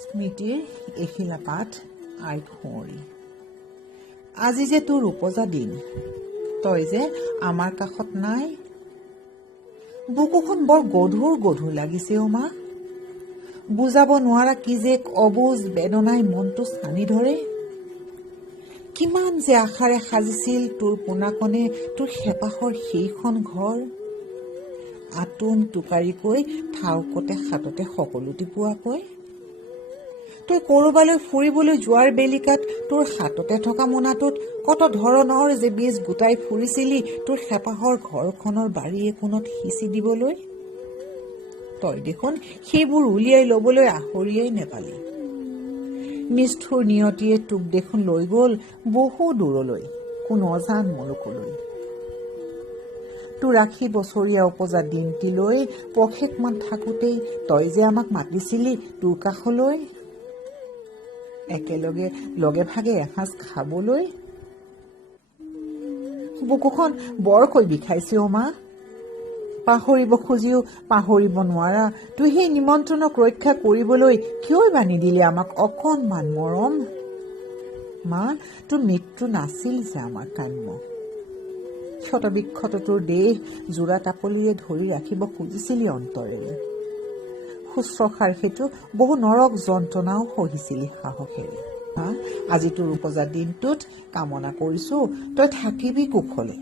স্মৃতিৰ এখিলা পাত আইক সুঁৱৰি। আজি যে তোৰ উপজা দিন, তই যে আমাৰ কাষত নাই। বুকুখন বৰ গধুৰ গধুৰ লাগিছে অ' মা। বুজাব নোৱাৰা কি যে অবুজ বেদনাই মনটো ছানি ধৰে। কিমান যে আশাৰে সাজিছিল তোৰ পোনাকণে তোৰ হেঁপাহৰ সেইখন ঘৰ। আতোন টোকাৰিকৈ ঠাউকতে হাততে সকলোটি পোৱাকৈ। তই কৰবালৈ ফুৰিবলৈ যোৱাৰ বেলিকাত তোৰ হাততে থকা মোনাটোত কত ধৰণৰ যে বীজ গোটাই ফুৰিছিলি তোৰ হেঁপাহৰ ঘৰখনৰ বাৰী এখনত সিঁচি দিবলৈ। তই দেখোন সেইবোৰ উলিয়াই লবলৈ আহৰিয়াই নেপালি। নিষ্ঠুৰ নিয়তিয়ে তোক দেখোন লৈ গল বহু দূৰলৈ, কোনো অজান মুলুকলৈ। তোৰ ৮০ বছৰীয়া উপজা দিনটিলৈ পষেকমান থাকোঁতেই তই যে আমাক মাতিছিলি তোৰ কাষলৈ, একেলগে লগে ভাগে এসাঁজ খাবলৈ। বুকুখন বৰকৈ বিষাইছে অ' মা। পাহৰিব খুজিও পাহৰিব নোৱাৰা তুই সেই নিমন্ত্ৰণক ৰক্ষা কৰিবলৈ কিয় বা নিদিলি আমাক অকণমান মৰম। মা, তোৰ মৃত্যু নাছিল যে আমাৰ কাম্য। ক্ষতবিক্ষত তোৰ দেহ যোৰা টাপলিৰে ধৰি ৰাখিব খুজিছিলি অন্তৰেৰে। শুশ্ৰূষাৰ সেইটো বহু নৰক যন্ত্ৰণাও সহিছিলি সাহসেৰে। আজি তোৰ উপজা দিনটোত কামনা কৰিছো তই থাকিবি কুশলে।